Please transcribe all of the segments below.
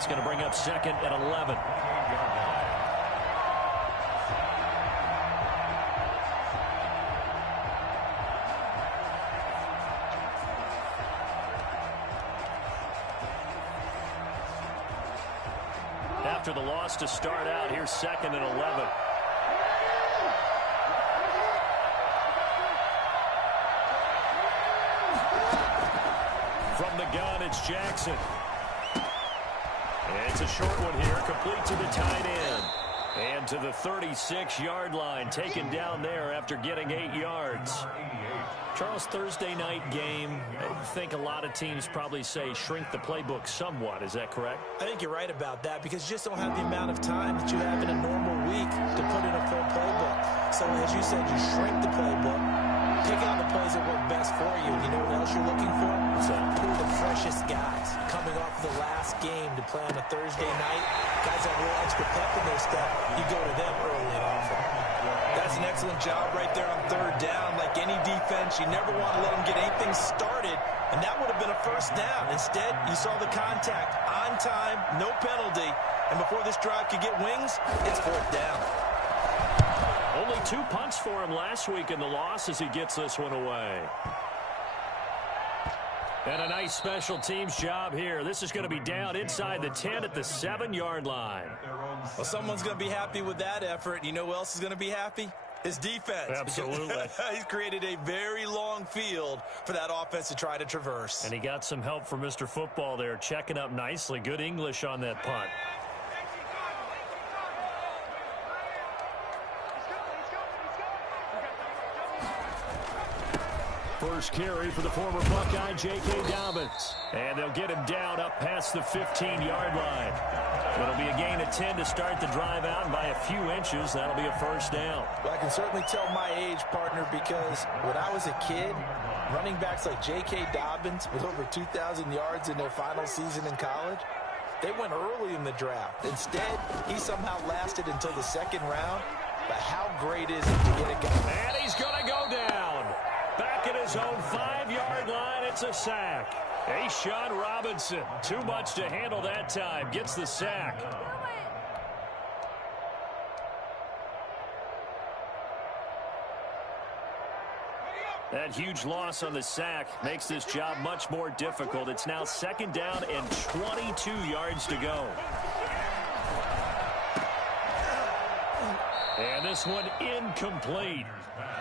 That's going to bring up 2nd and 11. After the loss to start out, here's 2nd and 11. From the gun, it's Jackson. It's a short one here, complete to the tight end. And to the 36-yard line, taken down there after getting 8 yards. Charles, Thursday night game, I think a lot of teams probably say shrink the playbook somewhat. Is that correct? I think you're right about that because you just don't have the amount of time that you have in a normal week to put in a full playbook. So as you said, you shrink the playbook, pick out the plays that work best for you. And you know what else you're looking for? So who are the freshest guys coming off of the last game to play on a Thursday night? Guys that have a little extra pep in their step. You go to them early and often. That's an excellent job right there on 3rd down. Like any defense, you never want to let them get anything started, and that would have been a 1st down. Instead, you saw the contact on time, no penalty, and before this drive could get wings, it's 4th down. Only 2 punts for him last week in the loss as he gets this one away. And a nice special teams job here. This is going to be down inside the 10 at the 7-yard line. Well, someone's going to be happy with that effort. You know who else is going to be happy? His defense. Absolutely. He's created a very long field for that offense to try to traverse. And he got some help from Mr. Football there, checking up nicely. Good English on that punt. First carry for the former Buckeye, J.K. Dobbins. And they'll get him down up past the 15-yard line. It'll be a gain of 10 to start the drive out, and by a few inches, that'll be a 1st down. Well, I can certainly tell my age, partner, because when I was a kid, running backs like J.K. Dobbins with over 2,000 yards in their final season in college, they went early in the draft. Instead, he somehow lasted until the 2nd round. But how great is it to get a guy? And he's going to go down. Back at his own 5-yard line, it's a sack. Sean Robinson, too much to handle that time, gets the sack. That huge loss on the sack makes this job much more difficult. It's now 2nd down and 22 yards to go. And this one incomplete.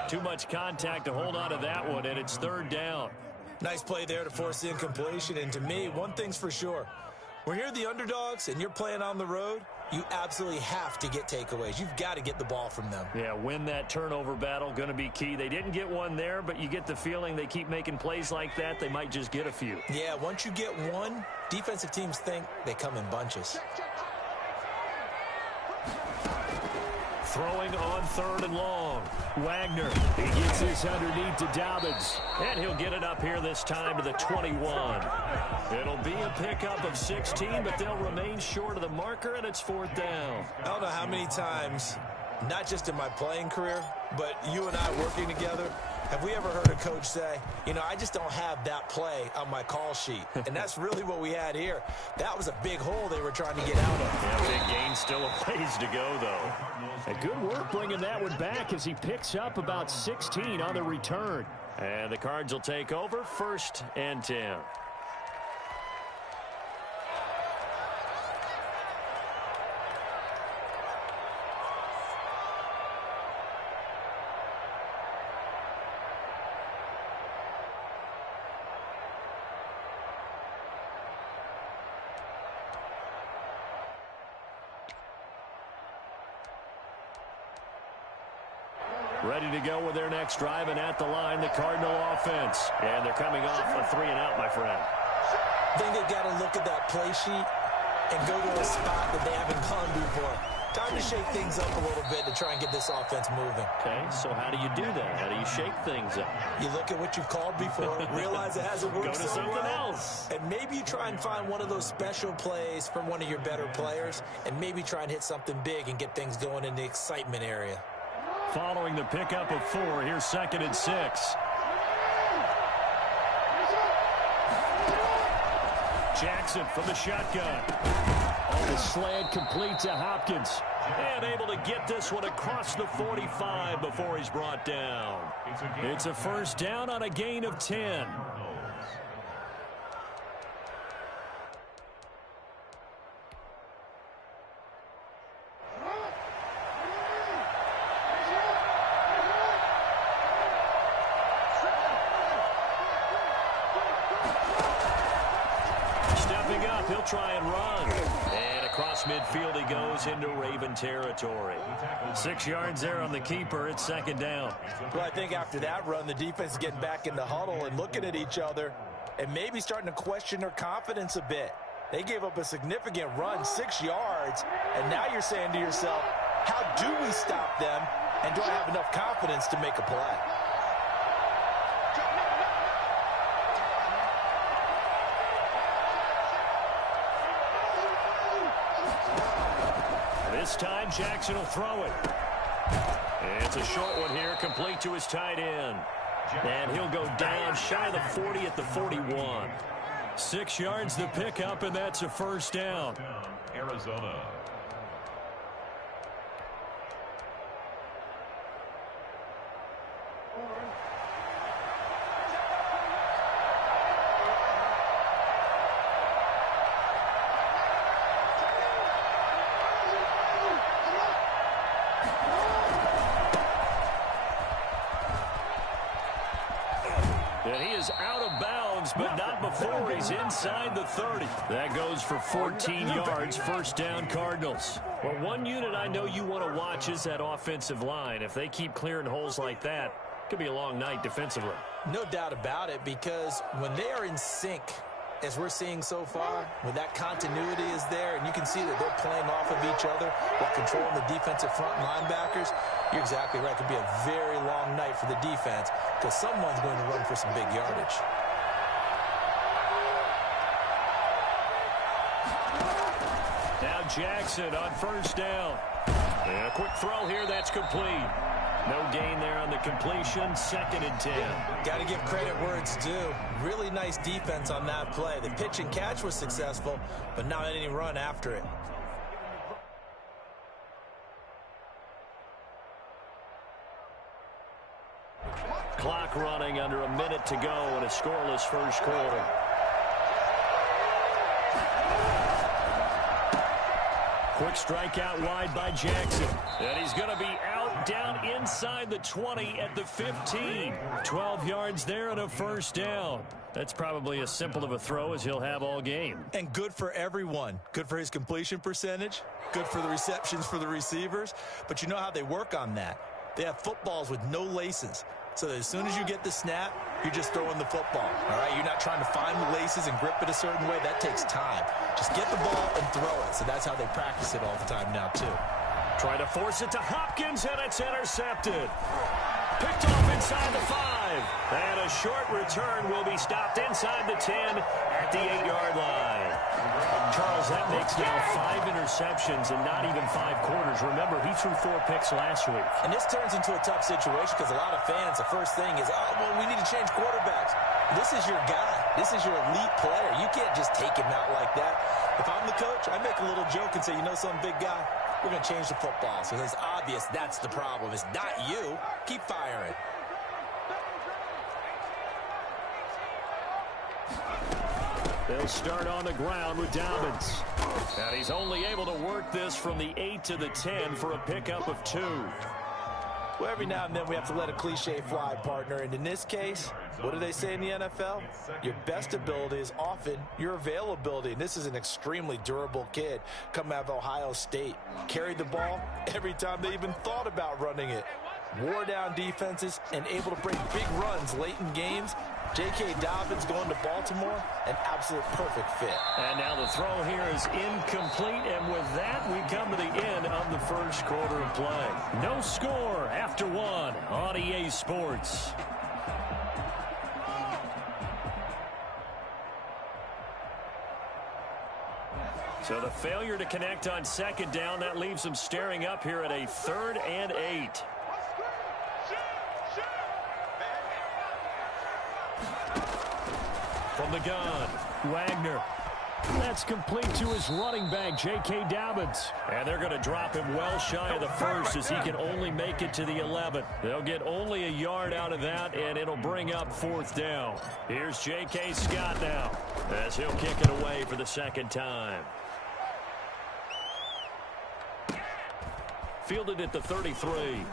Too much contact to hold on to that one, and it's 3rd down. Nice play there to force the incompletion. And to me, one thing's for sure. When you're the underdogs and you're playing on the road, you absolutely have to get takeaways. You've got to get the ball from them. Yeah, win that turnover battle, going to be key. They didn't get one there, but you get the feeling they keep making plays like that, they might just get a few. Yeah, once you get one, defensive teams think they come in bunches. Throwing on 3rd and long. Wagner, he gets this underneath to Dobbins. And he'll get it up here this time to the 21. It'll be a pickup of 16, but they'll remain short of the marker, and it's 4th down. I don't know how many times, not just in my playing career, but you and I working together, have we ever heard a coach say, you know, I just don't have that play on my call sheet. And that's really what we had here. That was a big hole they were trying to get out of. Yeah, big gain, still a ways to go, though. A good work bringing that one back as he picks up about 16 on the return. And the Cards will take over, 1st and 10. Ready to go with their next drive, and at the line, the Cardinal offense. And they're coming off a 3-and-out, my friend. I think they've got to look at that play sheet and go to a spot that they haven't gone before. Time to shake things up a little bit to try and get this offense moving. Okay, so how do you do that? How do you shake things up? You look at what you've called before, realize it hasn't worked Go to so something well, else. and maybe you try and find one of those special plays from one of your better players, and maybe try and hit something big and get things going in the excitement area. Following the pickup of 4, here's 2nd and 6. Jackson from the shotgun. slant complete to Hopkins. And able to get this one across the 45 before he's brought down. It's a first down on a gain of 10. Stepping up, he'll try and run. And across midfield he goes into Raven territory. 6 yards there on the keeper. It's second down. Well, I think after that run, the defense is getting back in the huddle and looking at each other and maybe starting to question their confidence a bit. They gave up a significant run, 6 yards, and now you're saying to yourself, how do we stop them, and do I have enough confidence to make a play? This time, Jackson will throw it. It's a short one here, complete to his tight end. And he'll go down shy of the 40 at the 41. 6 yards the pickup, and that's a first down. Arizona. And he is out of bounds, but not before he's inside the 30. That goes for 14 yards, first down Cardinals. Well, one unit I know you want to watch is that offensive line. If they keep clearing holes like that, it could be a long night defensively. No doubt about it, because when they are in sync, as we're seeing so far, when that continuity is there, and you can see that they're playing off of each other while controlling the defensive front linebackers, you're exactly right. It could be a very long night for the defense because someone's going to run for some big yardage. Now Jackson on first down. And a quick throw here, that's complete. No gain there on the completion, 2nd and 10. Got to give credit where it's due. Really nice defense on that play. The pitch and catch was successful, but not any run after it. Clock running, under a minute to go in a scoreless first quarter. Quick strike out wide by Jackson. And he's going to be out down inside the 20 at the 15. 12 yards there and a first down. That's probably as simple of a throw as he'll have all game. And good for everyone. Good for his completion percentage. Good for the receptions for the receivers. But you know how they work on that. They have footballs with no laces. So that as soon as you get the snap, you're just throwing the football. All right, you're not trying to find the laces and grip it a certain way. That takes time. Just get the ball and throw it. So that's how they practice it all the time now, too. Try to force it to Hopkins, and it's intercepted. Picked off inside the 5. And a short return will be stopped inside the 10 at the 8-yard line. Charles, that makes now 5 interceptions and not even 5 quarters. Remember, he threw 4 picks last week. And this turns into a tough situation because a lot of fans, the first thing is, oh, well, we need to change quarterbacks. This is your guy. This is your elite player. You can't just take him out like that. If I'm the coach, I make a little joke and say, you know something, big guy? We're going to change the football. So it's obvious that's the problem. It's not you. Keep firing. They'll start on the ground with Dobbins. And he's only able to work this from the 8 to the 10 for a pickup of 2. Well, every now and then we have to let a cliche fly, partner. And in this case, what do they say in the NFL? Your best ability is often your availability. And this is an extremely durable kid coming out of Ohio State. Carried the ball every time they even thought about running it. Wore down defenses and able to break big runs late in games. J.K. Dobbins going to Baltimore, an absolute perfect fit. And now the throw here is incomplete, and with that, we come to the end of the first quarter of play. No score after 1 on EA Sports. So the failure to connect on second down, that leaves them staring up here at a 3rd and 8. From the gun, Wagner. That's complete to his running back, J.K. Dobbins. And they're going to drop him well shy of the first as he can only make it to the 11. They'll get only a yard out of that, and it'll bring up 4th down. Here's J.K. Scott now as he'll kick it away for the second time. Fielded at the 33.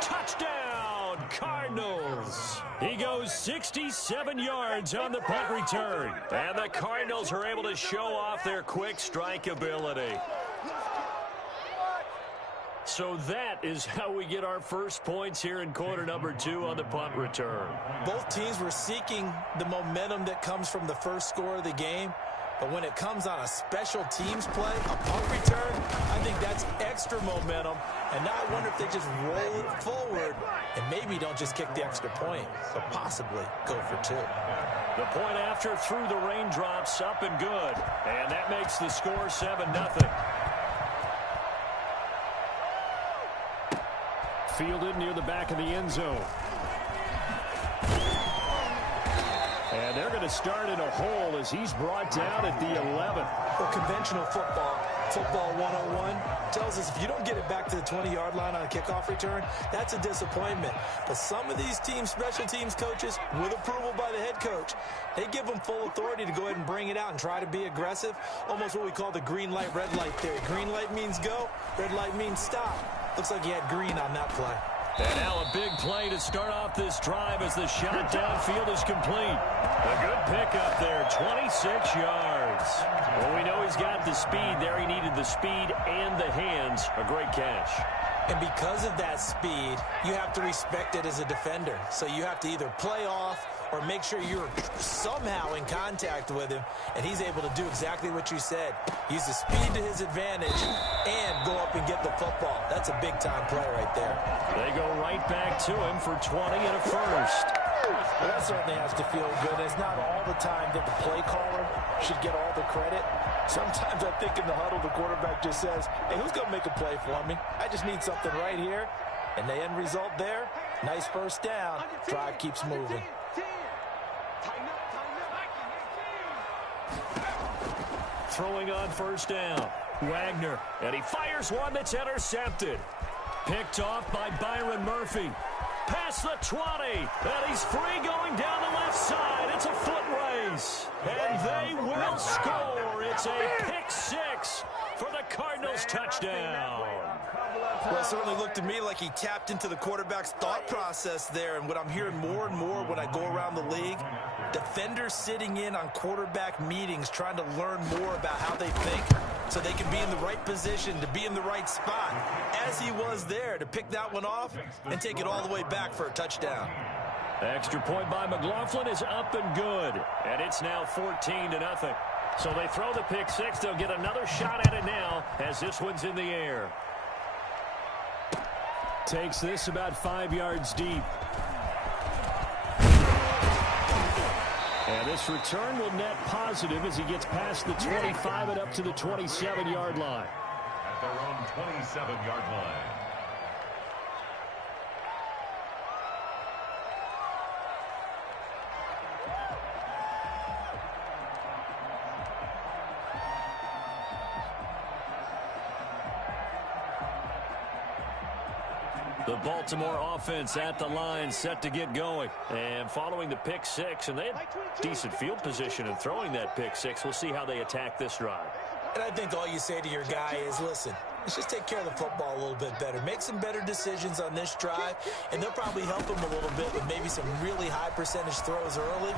Touchdown, Cardinals. He goes 67 yards on the punt return. And the Cardinals are able to show off their quick strike ability. So that is how we get our first points here in quarter number 2 on the punt return. Both teams were seeking the momentum that comes from the first score of the game. But when it comes on a special teams play, a punt return, I think that's extra momentum. And now I wonder if they just roll it forward and maybe don't just kick the extra point, but possibly go for 2. The point after through the raindrops, up and good. And that makes the score 7-0. Fielded near the back of the end zone. And they're going to start in a hole as he's brought down at the 11. Well, conventional football 101, tells us if you don't get it back to the 20-yard line on a kickoff return, that's a disappointment. But some of these teams, special teams coaches, with approval by the head coach, they give them full authority to go ahead and bring it out and try to be aggressive. Almost what we call the green light, red light theory. Green light means go, red light means stop. Looks like he had green on that play. And now a big play to start off this drive as the shot downfield is complete. A good pickup there, 26 yards. Well, we know he's got the speed there. He needed the speed and the hands. A great catch. And because of that speed, you have to respect it as a defender. So you have to either play off or make sure you're somehow in contact with him, and he's able to do exactly what you said. Use the speed to his advantage and go up and get the football. That's a big-time play right there. They go right back to him for 20 and a first. Well, that certainly has to feel good. It's not all the time that the play caller should get all the credit. Sometimes I think in the huddle, the quarterback just says, hey, who's going to make a play for me? I just need something right here. And the end result there, nice first down. Drive keeps moving. Throwing on first down, Wagner, and he fires one that's intercepted. Picked off by Byron Murphy. Past the 20, and he's free going down the left side. It's a foot race, and they will score. It's a pick six for the Cardinals touchdown. Well, it certainly looked to me like he tapped into the quarterback's thought process there, and what I'm hearing more and more when I go around the league, defenders sitting in on quarterback meetings trying to learn more about how they think so they can be in the right position to be in the right spot, as he was there to pick that one off and take it all the way back for a touchdown. Extra point by McLaughlin is up and good, and it's now 14-0. So they throw the pick six. They'll get another shot at it now as this one's in the air. Takes this about 5 yards deep. And this return will net positive as he gets past the 25 and up to the 27-yard line. At their own 27-yard line. The Baltimore offense at the line, set to get going. And following the pick six, and they had decent field position in throwing that pick six. We'll see how they attack this drive. And I think all you say to your guy is, listen, let's just take care of the football a little bit better. Make some better decisions on this drive, and they'll probably help him a little bit with maybe some really high percentage throws early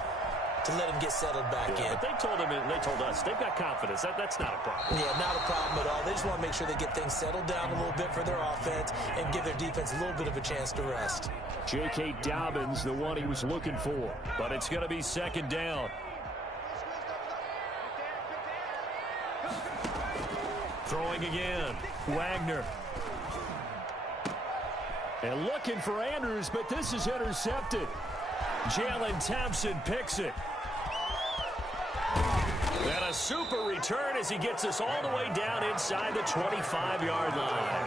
to let him get settled back in. But they told him, and they told us, they've got confidence. That's not a problem. Yeah, not a problem at all. They just want to make sure they get things settled down a little bit for their offense and give their defense a little bit of a chance to rest. J.K. Dobbins, the one he was looking for. But it's going to be second down. Throwing again. Wagner. And looking for Andrews, but this is intercepted. Jalen Thompson picks it. And a super return as he gets us all the way down inside the 25-yard line.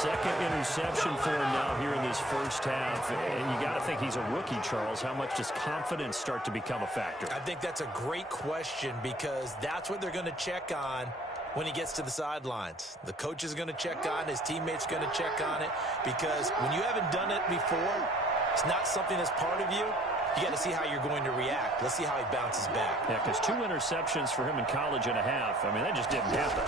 Second interception for him now here in this first half. And you got to think he's a rookie, Charles. How much does confidence start to become a factor? I think that's a great question because that's what they're going to check on when he gets to the sidelines. The coach is going to check on, his teammates are going to check on it, because when you haven't done it before, it's not something that's part of you. You got to see how you're going to react. Let's see how he bounces back. Yeah, because 2 interceptions for him in college and a half. I mean, that just didn't happen.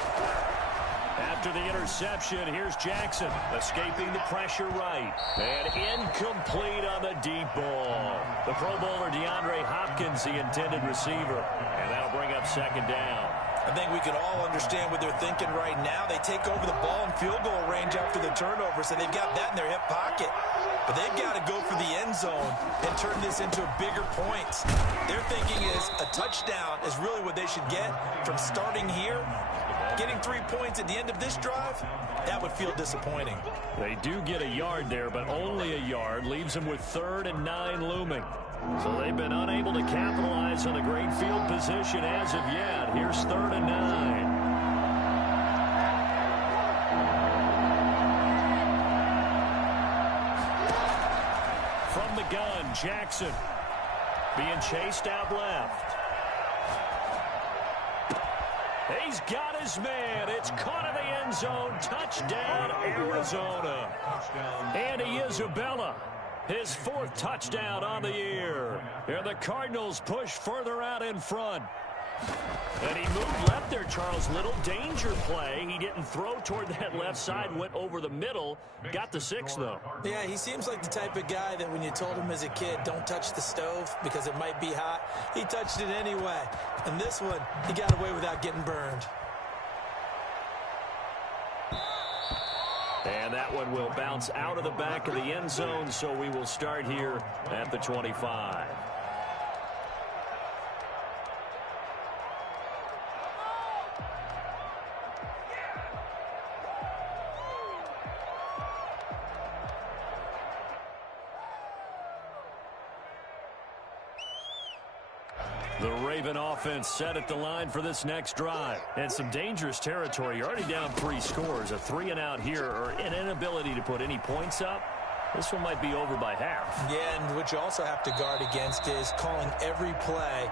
After the interception, here's Jackson escaping the pressure right. And incomplete on the deep ball. The Pro Bowler DeAndre Hopkins, the intended receiver. And that'll bring up second down. I think we can all understand what they're thinking right now. They take over the ball in field goal range after the turnover, so they've got that in their hip pocket. But they've got to go for the end zone and turn this into bigger points. Their thinking is a touchdown is really what they should get from starting here. Getting 3 points at the end of this drive, that would feel disappointing. They do get a yard there, but only a yard. Leaves them with 3rd and 9 looming. So they've been unable to capitalize on a great field position as of yet. Here's 3rd and 9. From the gun, Jackson being chased out left. He's got his man. It's caught in the end zone. Touchdown, Arizona. Andy Isabella, his 4th touchdown on the year. And the Cardinals push further out in front. And he moved left there, Charles. Little danger play. He didn't throw toward that left side. Went over the middle. Got the 6, though. Yeah, he seems like the type of guy that when you told him as a kid, don't touch the stove because it might be hot, he touched it anyway. And this one, he got away without getting burned. And that one will bounce out of the back of the end zone, so we will start here at the 25. The Raven offense set at the line for this next drive. And some dangerous territory. You're already down 3 scores. A 3 and out here, or an inability to put any points up. This one might be over by half. Yeah, and what you also have to guard against is calling every play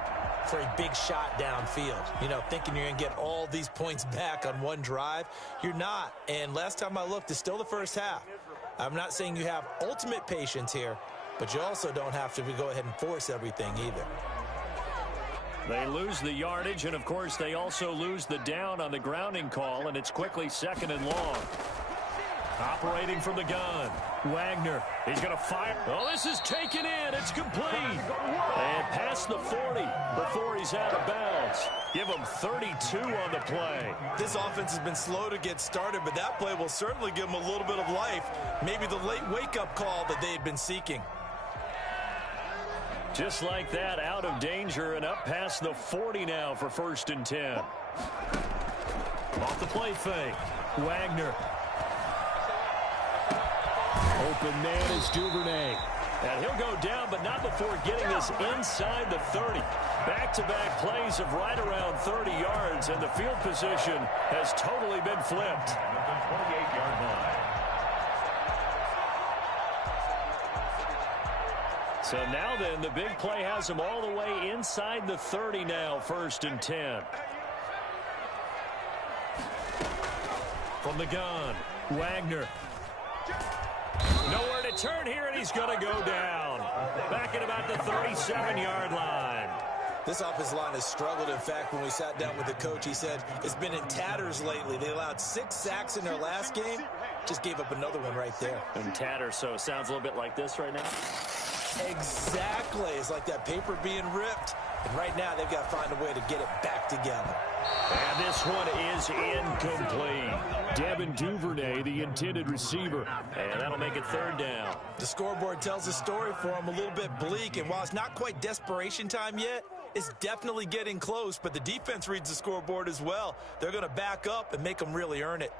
for a big shot downfield. You know, thinking you're going to get all these points back on one drive. You're not. And last time I looked, it's still the first half. I'm not saying you have ultimate patience here, but you also don't have to go ahead and force everything either. They lose the yardage, and, of course, they also lose the down on the grounding call, and it's quickly 2nd and long. Operating from the gun, Wagner. He's going to fire. Oh, this is taken in. It's complete. And past the 40 before he's out of bounds. Give him 32 on the play. This offense has been slow to get started, but that play will certainly give them a little bit of life. Maybe the late wake-up call that they had been seeking. Just like that, out of danger and up past the 40 now for 1st and 10. Off the play fake. Wagner. Open man is Duvernay. And he'll go down, but not before getting this inside the 30. Back-to-back plays of right around 30 yards, and the field position has totally been flipped. The 28-yard line. So now then, the big play has them all the way inside the 30 now, 1st and 10. From the gun, Wagner. Nowhere to turn here, and he's going to go down. Back at about the 37-yard line. This offensive line has struggled. In fact, when we sat down with the coach, he said it's been in tatters lately. They allowed 6 sacks in their last game. Just gave up another one right there. In tatters, so it sounds a little bit like this right now. Exactly. It's like that paper being ripped. And right now, they've got to find a way to get it back together. And this one is incomplete. Devin Duvernay, the intended receiver. And that'll make it 3rd down. The scoreboard tells the story for him, a little bit bleak. And while it's not quite desperation time yet, it's definitely getting close. But the defense reads the scoreboard as well. They're going to back up and make them really earn it.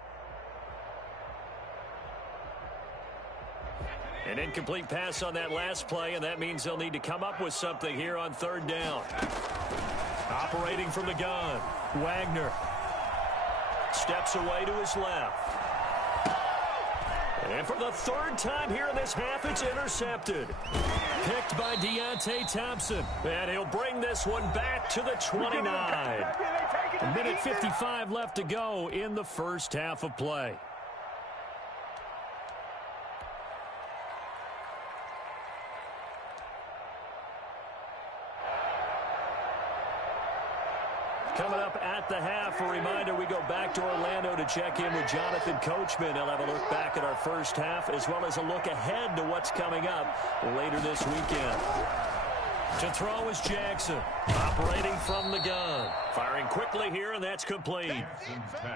An incomplete pass on that last play, and that means they'll need to come up with something here on 3rd down. Operating from the gun, Wagner steps away to his left. And for the third time here in this half, it's intercepted. Picked by Deontay Thompson. And he'll bring this one back to the 29. A minute 55 left to go in the first half of play. Coming up at the half, a reminder, we go back to Orlando to check in with Jonathan Coachman. He'll have a look back at our first half as well as a look ahead to what's coming up later this weekend. To throw is Jackson, operating from the gun. Firing quickly here, and that's complete.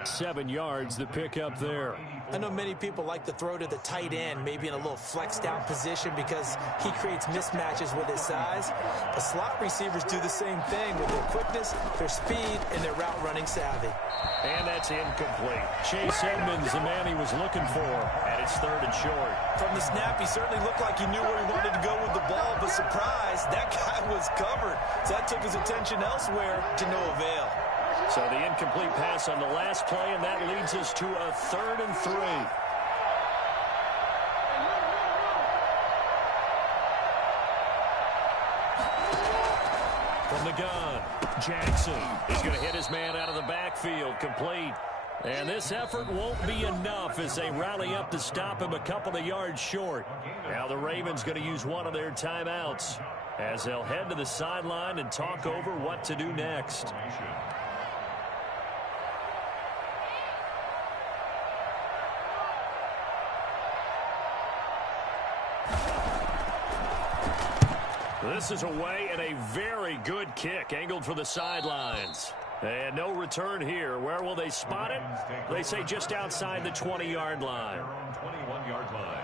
7 yards, the pickup there. I know many people like to throw to the tight end, maybe in a little flexed out position because he creates mismatches with his size. But slot receivers do the same thing with their quickness, their speed, and their route running savvy. And that's incomplete. Chase Edmonds, the man he was looking for, and it's 3rd and short. From the snap, he certainly looked like he knew where he wanted to go with the ball, but surprise, that guy was covered. So that took his attention elsewhere to no avail. So the incomplete pass on the last play, and that leads us to a 3rd and 3. From the gun, Jackson is going to hit his man out of the backfield, complete. And this effort won't be enough as they rally up to stop him a couple of yards short. Now the Ravens going to use one of their timeouts as they'll head to the sideline and talk over what to do next. This is away and a very good kick angled for the sidelines. And no return here. Where will they spot it? They say just outside the 20-yard line. 21-yard line.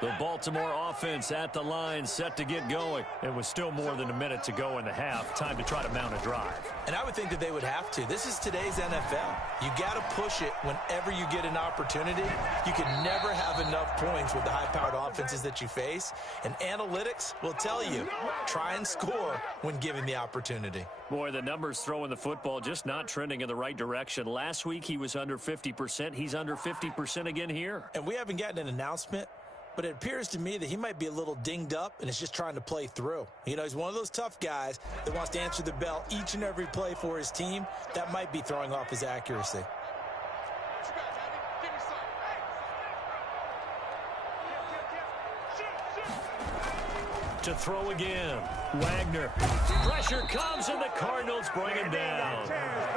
The Baltimore offense at the line, set to get going. It was still more than a minute to go in the half. Time to try to mount a drive. And I would think that they would have to. This is today's NFL. You got to push it whenever you get an opportunity. You can never have enough points with the high-powered offenses that you face. And analytics will tell you, try and score when given the opportunity. Boy, the numbers throwing the football just not trending in the right direction. Last week he was under 50%. He's under 50% again here. And we haven't gotten an announcement, but it appears to me that he might be a little dinged up and is just trying to play through. You know, he's one of those tough guys that wants to answer the bell each and every play for his team. That might be throwing off his accuracy. To throw again, Wagner. Pressure comes, and the Cardinals bring him down.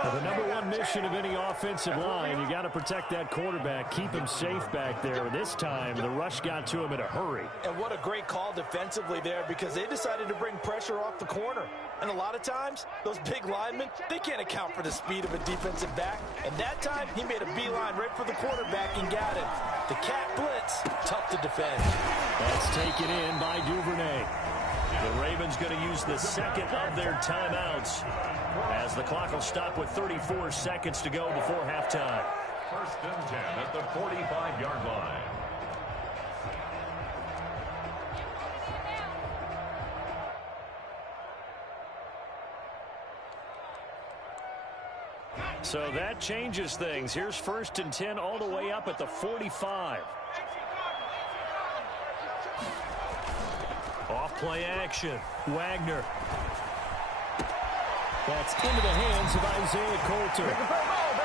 Well, the number one mission of any offensive line, you got to protect that quarterback, keep him safe back there. This time, the rush got to him in a hurry. And what a great call defensively there, because they decided to bring pressure off the corner. And a lot of times, those big linemen, they can't account for the speed of a defensive back. And that time, he made a beeline right for the quarterback and got him. The cat blitz, tough to defend. That's taken in by Duvernay. The Ravens going to use the second of their timeouts as the clock will stop with 34 seconds to go before halftime. 1st and 10 at the 45-yard line. So that changes things. Here's 1st and 10 all the way up at the 45. Off play action. Wagner. That's into the hands of Isaiah Coulter.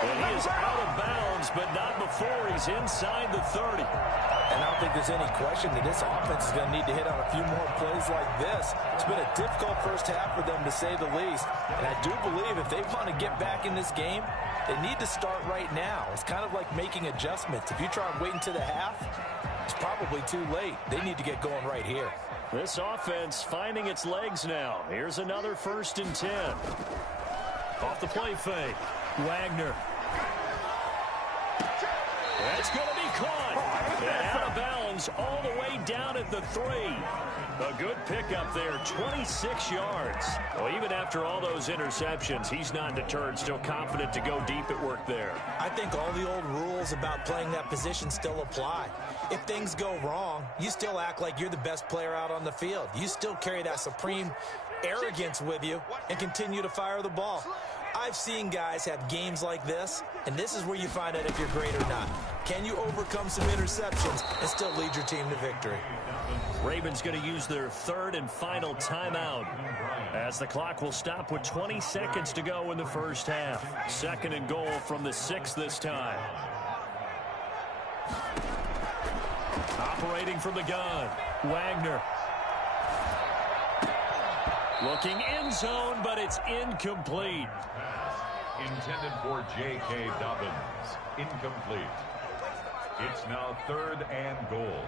And he is out of bounds, but not before he's inside the 30. And I don't think there's any question that this offense is going to need to hit on a few more plays like this. It's been a difficult first half for them, to say the least. And I do believe if they want to get back in this game, they need to start right now. It's kind of like making adjustments. If you try and wait until the half, it's probably too late. They need to get going right here. This offense finding its legs now. Here's another 1st and 10. Off the play fake. Wagner. That's going to be caught. And out of bounds all the way down at the 3. A good pickup there, 26 yards. Well, even after all those interceptions, he's not deterred, still confident to go deep at work there. I think all the old rules about playing that position still apply. If things go wrong, you still act like you're the best player out on the field. You still carry that supreme arrogance with you and continue to fire the ball. I've seen guys have games like this, and this is where you find out if you're great or not. Can you overcome some interceptions and still lead your team to victory? Ravens going to use their third and final timeout as the clock will stop with 20 seconds to go in the first half. Second and goal from the 6 this time. Operating from the gun, Wagner. Looking end zone, but it's incomplete. Intended for J.K. Dobbins. Incomplete. It's now third and goal.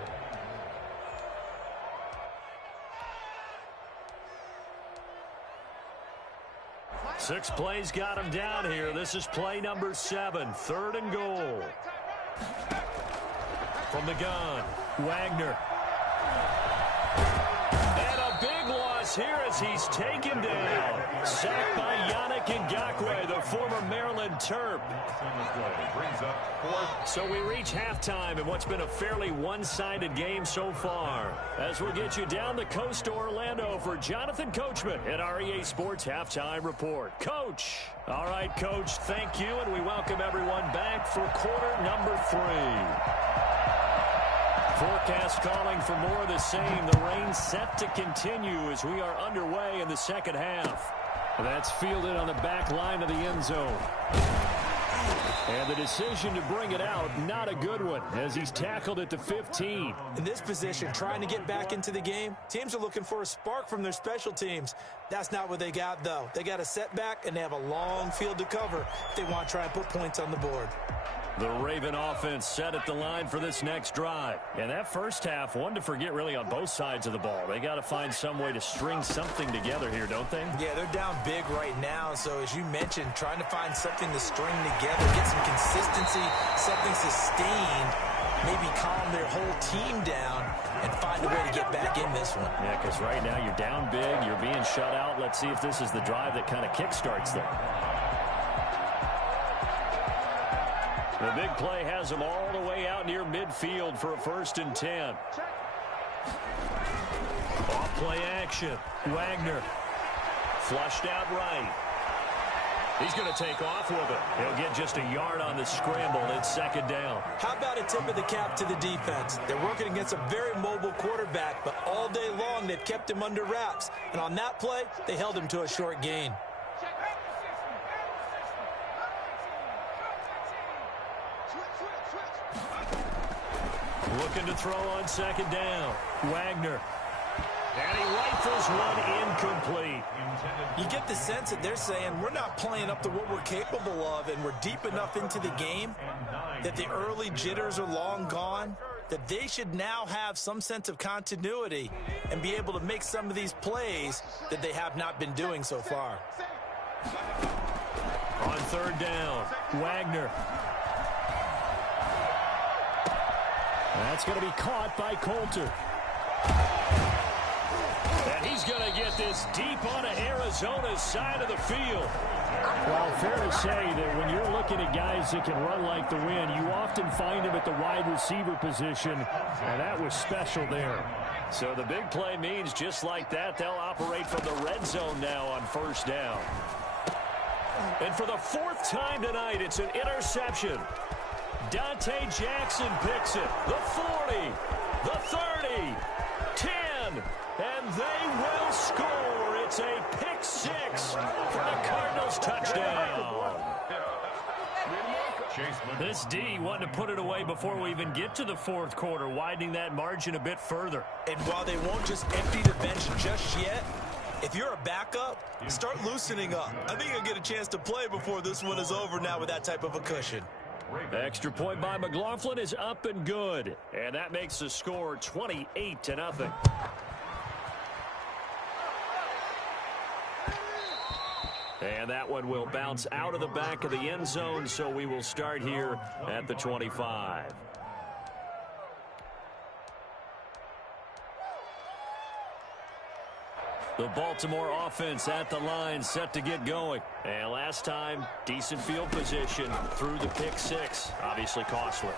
Six plays got him down here. This is play number 7, third and goal. From the gun, Wagner. And a big loss here as he's taken down. Sacked by Yannick Ngakoue, the former Maryland Terp. So we reach halftime in what's been a fairly one-sided game so far. As we'll get you down the coast to Orlando for Jonathan Coachman at our EA Sports Halftime Report. Coach. All right, Coach, thank you, and we welcome everyone back for quarter number 3. Forecast calling for more of the same. The rain set to continue as we are underway in the second half. That's fielded on the back line of the end zone. And the decision to bring it out, not a good one, as he's tackled at the 15. In this position, trying to get back into the game, teams are looking for a spark from their special teams. That's not what they got, though. They got a setback, and they have a long field to cover if they want to try and put points on the board. The Raven offense set at the line for this next drive. And that first half, one to forget really on both sides of the ball. They got to find some way to string something together here, don't they? Yeah, they're down big right now. So as you mentioned, trying to find something to string together, get some consistency, something sustained, maybe calm their whole team down and find a way to get back in this one. Yeah, because right now you're down big, you're being shut out. Let's see if this is the drive that kind of kickstarts them. The big play has them all the way out near midfield for a 1st and 10. Off play action. Wagner. Flushed out right. He's going to take off with it. He'll get just a yard on the scramble. It's 2nd down. How about a tip of the cap to the defense? They're working against a very mobile quarterback, but all day long they've kept him under wraps. And on that play, they held him to a short gain. Looking to throw on 2nd down. Wagner. And he rifles one incomplete. You get the sense that they're saying we're not playing up to what we're capable of, and we're deep enough into the game that the early jitters are long gone, that they should now have some sense of continuity and be able to make some of these plays that they have not been doing so far. On 3rd down, Wagner. That's going to be caught by Coulter. And he's going to get this deep onto Arizona's side of the field. Well, fair to say that when you're looking at guys that can run like the wind, you often find them at the wide receiver position, and that was special there. So the big play means just like that, they'll operate from the red zone now on 1st down. And for the 4th time tonight, it's an interception. Dante Jackson picks it. The 40, the 30, 10, and they will score. It's a pick 6 for the Cardinals touchdown. This D wanting to put it away before we even get to the 4th quarter, widening that margin a bit further. And while they won't just empty the bench just yet, if you're a backup, start loosening up. I think you'll get a chance to play before this one is over now with that type of a cushion. Extra point by McLaughlin is up and good. And that makes the score 28-0. And that one will bounce out of the back of the end zone, so we will start here at the 25. The Baltimore offense at the line, set to get going. And last time, decent field position through the pick 6. Obviously costly.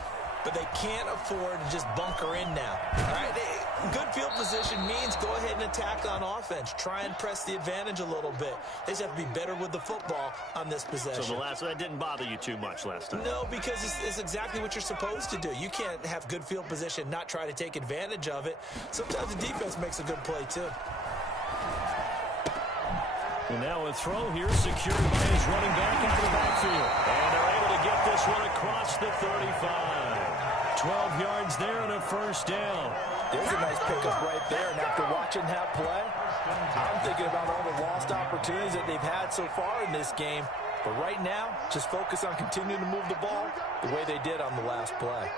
But they can't afford to just bunker in now. All right? Good field position means go ahead and attack on offense. Try and press the advantage a little bit. They just have to be better with the football on this possession. So that didn't bother you too much last time? No, because it's exactly what you're supposed to do. You can't have good field position, not try to take advantage of it. Sometimes the defense makes a good play, too. And now a throw here, secured by his running back into the backfield. And they're able to get this one across the 35. 12 yards there and a first down. There's a nice pickup right there. And after watching that play, I'm thinking about all the lost opportunities that they've had so far in this game. But right now, just focus on continuing to move the ball the way they did on the last play.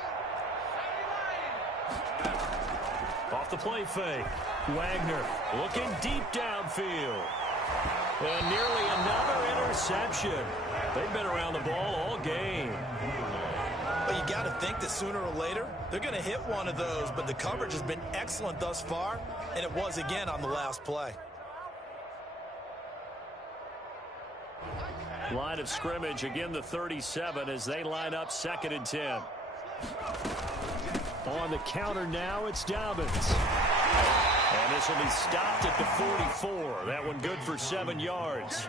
Off the play fake. Wagner looking deep downfield. And nearly another interception. They've been around the ball all game. Well, you got to think that sooner or later, they're going to hit one of those, but the coverage has been excellent thus far, and it was again on the last play. Line of scrimmage, again the 37 as they line up 2nd and 10. On the counter now, it's Dobbins. And this will be stopped at the 44. That one good for 7 yards.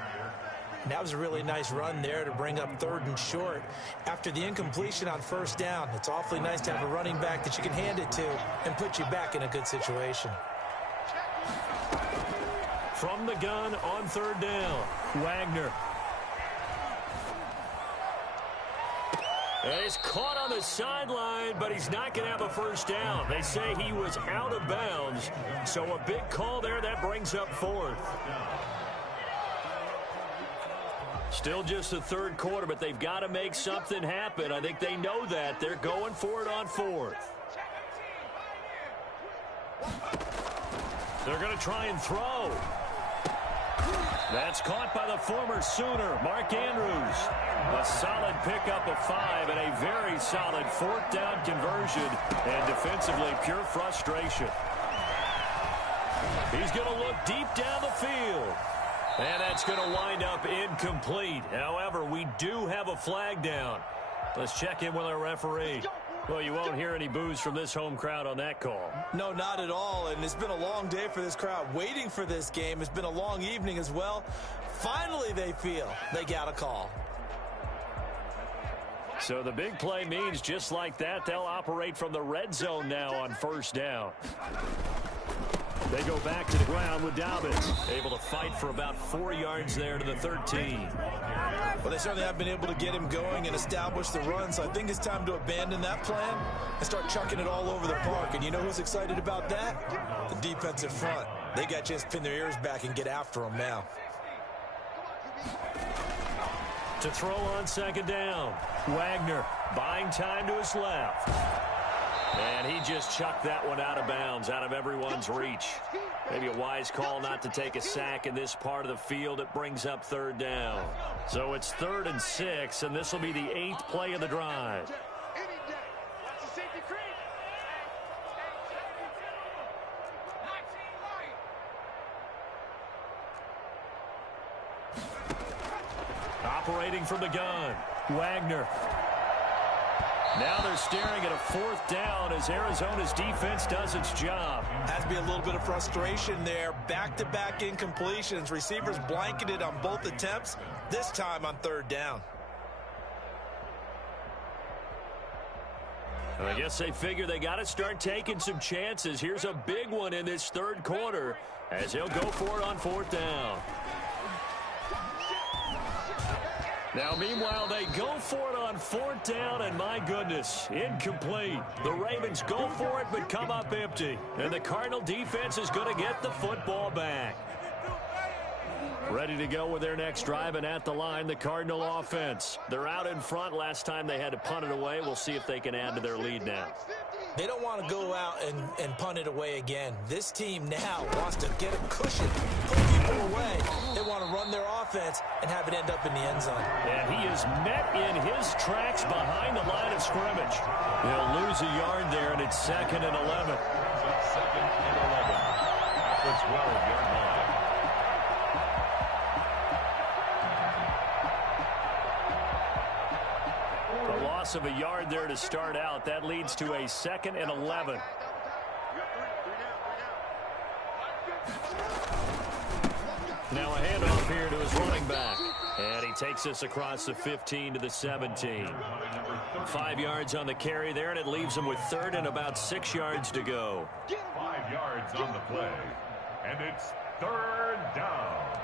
That was a really nice run there to bring up 3rd and short. After the incompletion on 1st down, it's awfully nice to have a running back that you can hand it to and put you back in a good situation. From the gun on 3rd down, Wagner. And he's caught on the sideline, but he's not going to have a first down. They say he was out of bounds, so a big call there. That brings up 4th. Still just the 3rd quarter, but they've got to make something happen. I think they know that. They're going for it on 4th. They're going to try and throw. That's caught by the former Sooner, Mark Andrews. A solid pickup of 5 and a very solid 4th down conversion. And defensively, pure frustration. He's going to look deep down the field. And that's going to wind up incomplete. However, we do have a flag down. Let's check in with our referee. Well, you won't hear any boos from this home crowd on that call. No, not at all. And it's been a long day for this crowd waiting for this game. It's been a long evening as well. Finally, they feel they got a call. So the big play means just like that, they'll operate from the red zone now on 1st down. They go back to the ground with Dobbins, able to fight for about 4 yards there to the 13. Well, they certainly have been able to get him going and establish the run, so I think it's time to abandon that plan and start chucking it all over the park. And you know who's excited about that? The defensive front. They got a chance to pin their ears back and get after him now. To throw on 2nd down, Wagner buying time to his left. And he just chucked that one out of bounds, out of everyone's reach. Maybe a wise call not to take a sack in this part of the field. It brings up 3rd down. So it's 3rd and 6, and this will be the 8th play of the drive. Operating from the gun, Wagner. Now they're staring at a 4th down as Arizona's defense does its job. Has to be a little bit of frustration there. Back-to-back incompletions. Receivers blanketed on both attempts, this time on 3rd down. I guess they figure they got to start taking some chances. Here's a big one in this 3rd quarter as he'll go for it on 4th down. Now, meanwhile, they go for it on 4th down, and my goodness, incomplete. The Ravens go for it, but come up empty. And the Cardinal defense is going to get the football back. Ready to go with their next drive, and at the line, the Cardinal offense. They're out in front. Last time they had to punt it away. We'll see if they can add to their lead now. They don't want to go out and punt it away again. This team now wants to get a cushion, put people away. They want to run their offense and have it end up in the end zone. And he is met in his tracks behind the line of scrimmage. He'll lose a yard there, and it's 2nd and 11. 2nd and 11. At the 12-yard line. A loss of a yard there to start out. That leads to a 2nd and 11. Now a handoff here to his running back. And he takes us across the 15 to the 17. 5 yards on the carry there, and it leaves him with third and about 6 yards to go. 5 yards on the play. And it's third down.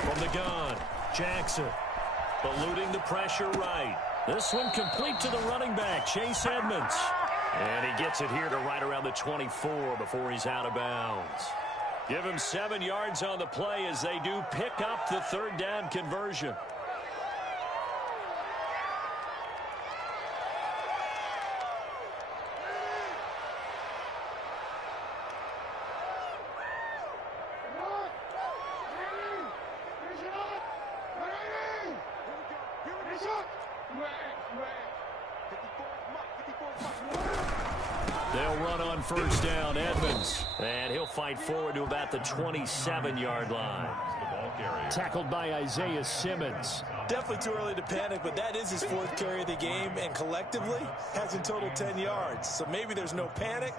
From the gun, Jackson eluding the pressure right. This one complete to the running back, Chase Edmonds. And he gets it here to right around the 24 before he's out of bounds. Give him 7 yards on the play as they do pick up the third down conversion. They'll run on first down, Edmonds. And he'll fight forward to about the 27-yard line. Tackled by Isaiah Simmons. Definitely too early to panic, but that is his 4th carry of the game, and collectively has in total 10 yards. So maybe there's no panic,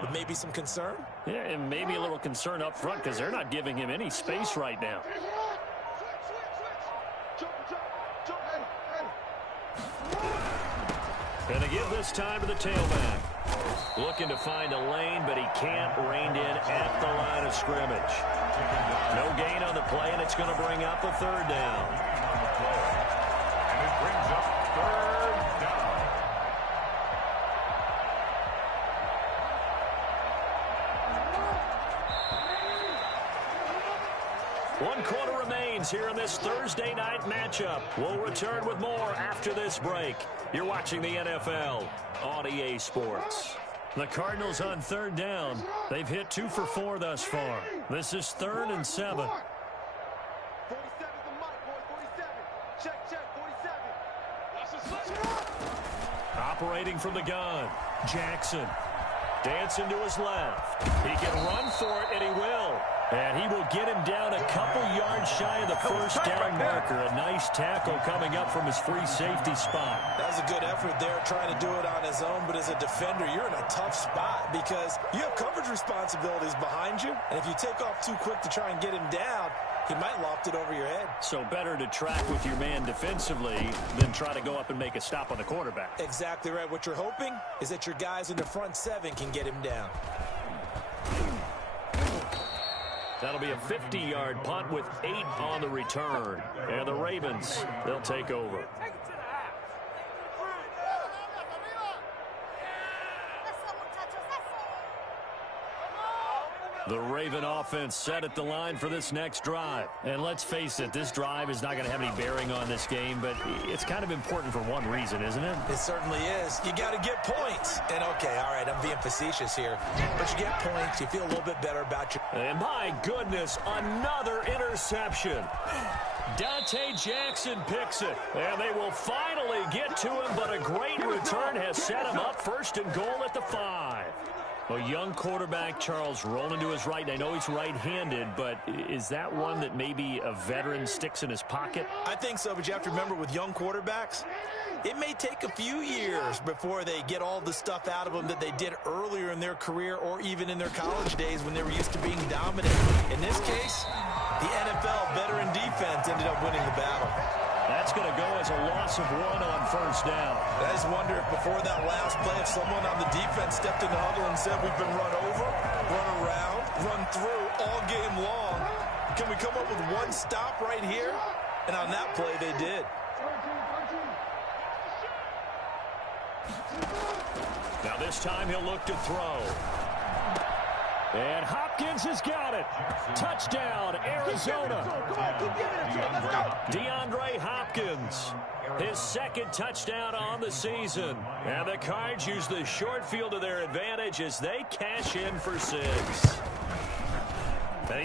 but maybe some concern. Yeah, and maybe a little concern up front because they're not giving him any space right now. And they give this time to the tailback. Looking to find a lane, but he can't. Reined in at the line of scrimmage. No gain on the play, and it's going to bring up a third down. And it brings up third down. One quarter remains here in this Thursday night matchup. We'll return with more after this break. You're watching the NFL on EA Sports. The Cardinals on third down. They've hit 2 for 4 thus far. This is 3rd and 7. 47's the mark, boy. 47. Check, 47. Operating from the gun, Jackson. Dancing to his left. He can run for it, and he will. And he will get him down a couple yards shy of the first down marker. A nice tackle coming up from his free safety spot. That was a good effort there, trying to do it on his own. But as a defender, you're in a tough spot because you have coverage responsibilities behind you. And if you take off too quick to try and get him down, he might loft it over your head. So better to track with your man defensively than try to go up and make a stop on the quarterback. Exactly right. What you're hoping is that your guys in the front 7 can get him down. That'll be a 50-yard punt with 8 on the return. And the Ravens, they'll take over. The Raven offense set at the line for this next drive. And let's face it, this drive is not going to have any bearing on this game, but it's kind of important for one reason, isn't it? It certainly is. You got to get points. And, okay, all right, I'm being facetious here. But you get points, you feel a little bit better about your... And my goodness, another interception. Dante Jackson picks it. And they will finally get to him, but a great return has set him up 1st and goal at the 5. A young quarterback, Charles, rolling to his right. I know he's right-handed, but is that one that maybe a veteran sticks in his pocket? I think so, but you have to remember with young quarterbacks, it may take a few years before they get all the stuff out of them that they did earlier in their career or even in their college days when they were used to being dominant. In this case, the NFL veteran defense ended up winning the battle. That's going to go as a loss of 1 on first down. I just wonder if before that last play, if someone on the defense stepped in the huddle and said, we've been run over, run around, run through all game long. Can we come up with one stop right here? And on that play, they did. Now this time he'll look to throw. And Hopkins has got it. Touchdown, Arizona. DeAndre Hopkins, his 2nd touchdown on the season. And the Cards use the short field to their advantage as they cash in for 6.